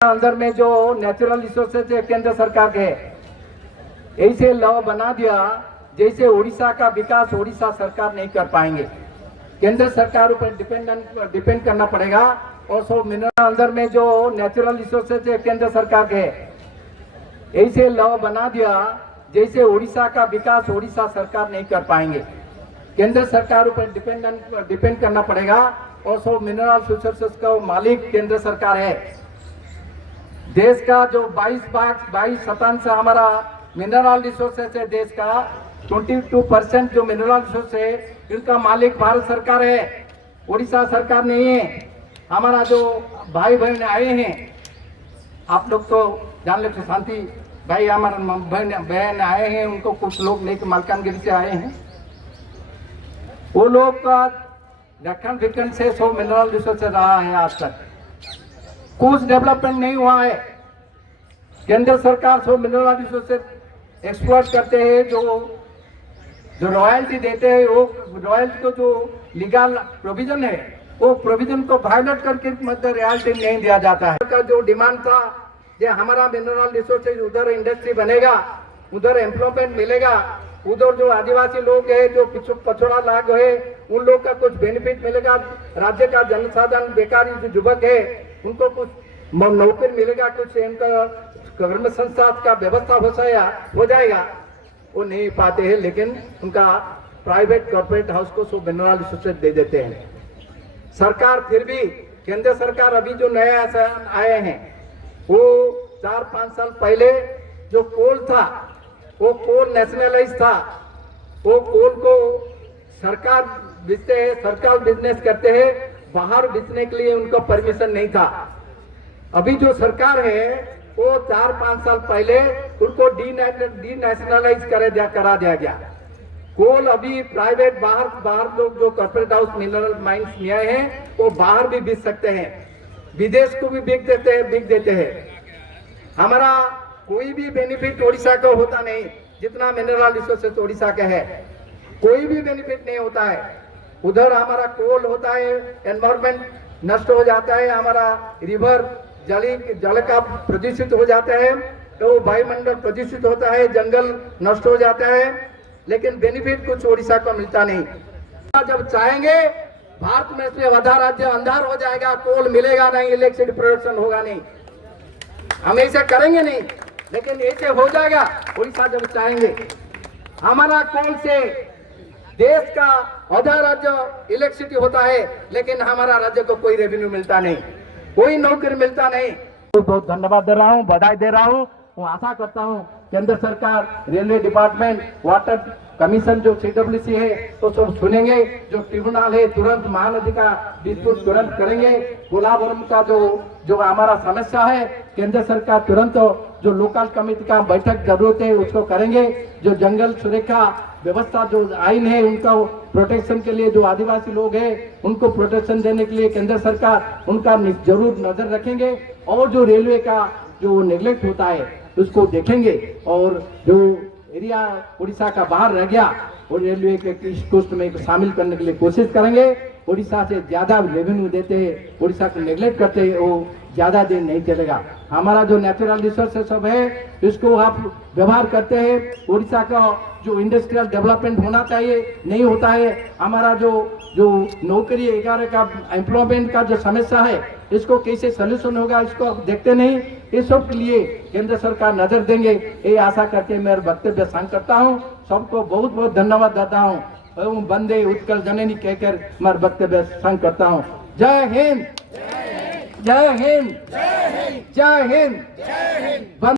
अंदर में जो नेचुरल रिसोर्सेज है केंद्र सरकार के, ऐसे लॉ बना दिया जैसे उड़ीसा का विकास उड़ीसा सरकार नहीं कर पाएंगे। केंद्र सरकार पर डिपेंड करना पड़ेगा। और सो मिनरल अंदर में जो नेचुरल रिसोर्सेज है केंद्र सरकार के, ऐसे लॉ बना दिया जैसे उड़ीसा का विकास उड़ीसा सरकार नहीं कर पाएंगे। केंद्र सरकार पर डिपेंड करना पड़ेगा। और सो मिनरल रिसोर्सेज का मालिक केंद्र सरकार है। देश का जो 22% हमारा मिनरल रिसोर्सेज है, देश का 22% जो मिनरल रिसोर्स है इनका मालिक भारत सरकार है, उड़ीसा सरकार नहीं है। हमारा जो भाई बहन आए हैं, आप लोग तो जान लेते, शांति भाई हमारे बहन आए हैं, उनको कुछ लोग लेकर मालकानगिरी से आए हैं। वो लोग का दक्षिण विकन से सो मिनरल रिसोर्स रहा है, आज तक कुछ डेवलपमेंट नहीं हुआ है। केंद्र सरकार सो मिनरल रिसोर्सेज एक्सप्लॉइट करते हैं, जो रॉयल्टी देते हैं, वो रॉयल्टी को जो लीगल प्रोविजन है वो प्रोविजन को वायलेट करके मतलब रॉयल्टी नहीं दिया जाता है। का जो डिमांड था जो हमारा मिनरल रिसोर्सेज उधर इंडस्ट्री बनेगा, उधर एम्प्लॉयमेंट मिलेगा, उधर जो आदिवासी लोग है, जो पछड़ा लाग है, उन लोग का कुछ बेनिफिट मिलेगा, राज्य का जनसाधारण बेकारी जो युवक है उनको कुछ नौकरी मिलेगा, कुछ इनका गवर्नमेंट संस्था का व्यवस्था हो जाएगा। वो नहीं पाते हैं, लेकिन उनका प्राइवेट कॉर्पोरेट हाउस को सो मिनरल रिसोर्सेज दे देते हैं। सरकार फिर भी केंद्र सरकार अभी जो नया आए हैं, वो 4-5 साल पहले जो कोल था वो कोल नेशनलाइज था। वो कोल को सरकार बेचते हैं, सरकार बिजनेस करते हैं, बाहर बेचने के लिए उनको परमिशन नहीं था। अभी जो सरकार है वो 4-5 साल पहले उनको डीनेशनलाइज करा दिया गया। कोल अभी प्राइवेट बाहर लोग जो कॉर्पोरेट हाउस मिनरल माइंस में आए हैं वो बाहर भी बेच सकते हैं, विदेश को भी बिक देते हैं। हमारा कोई भी बेनिफिट उड़ीसा को होता नहीं, जितना मिनरल रिसोर्सेज उड़ीसा का है कोई भी बेनिफिट नहीं होता है। उधर हमारा कोल होता है, एनवायरमेंट नष्ट हो जाता है, हमारा रिवर जल का प्रदूषित हो जाता है, तो वायुमंडल प्रदूषित होता है, जंगल नष्ट हो जाता है, लेकिन बेनिफिट कुछ उड़ीसा को मिलता नहीं। जब चाहेंगे भारत में से आधा राज्य अंधार हो जाएगा, कोल मिलेगा नहीं, इलेक्ट्रिसिटी प्रोडक्शन होगा नहीं, हम ऐसे करेंगे नहीं, लेकिन ऐसे हो जाएगा उड़ीसा जब चाहेंगे। हमारा कोल से देश का आधा राज्य इलेक्ट्रिसिटी होता है, लेकिन हमारा राज्य को कोई रेवेन्यू मिलता नहीं, कोई नौकरी मिलता नहीं। बहुत धन्यवाद दे रहा हूँ, बधाई दे रहा हूँ। वो आशा करता हूँ केंद्र सरकार, रेलवे डिपार्टमेंट, वाटर कमीशन जो CWC है तो सब सुनेंगे, जो ट्रिब्यूनल है तुरंत महानदी का डिस्प्यूट तुरंत करेंगे। गोलावरम का जो हमारा समस्या है केंद्र सरकार तुरंत जो लोकल कमेटी का बैठक जरूरत है उसको करेंगे। जो जंगल सुरक्षा व्यवस्था जो आइन है उनका प्रोटेक्शन के लिए जो आदिवासी लोग हैं उनको प्रोटेक्शन देने के लिए केंद्र सरकार उनका जरूर नजर रखेंगे। और जो रेलवे का जो नेग्लेक्ट होता है उसको देखेंगे, और जो एरिया उड़ीसा का बाहर रह गया और रेलवे के कोस्ट में शामिल करने के लिए कोशिश करेंगे। उड़ीसा से ज्यादा रेवेन्यू देते हैं, उड़ीसा को नेग्लेक्ट करते हैं, वो ज्यादा दिन नहीं चलेगा। हमारा जो नेचुरल रिसोर्सेज सब है इसको आप व्यवहार करते हैं। उड़ीसा का जो इंडस्ट्रियल डेवलपमेंट होना चाहिए नहीं होता है। हमारा जो नौकरी 11 का एम्प्लॉयमेंट का जो समस्या है इसको कैसे सोल्यूशन होगा इसको आप देखते नहीं। इस सब के लिए केंद्र सरकार नजर देंगे, ये आशा करके मेरा वक्तव्य सांग करता हूँ। सबको बहुत बहुत धन्यवाद देता हूँ। वंदे उत्कल जननी कहकर मेरा वक्तव्य सांग करता हूँ। जय हिंद, जय हिंद, जय हिंद, जय हिंद।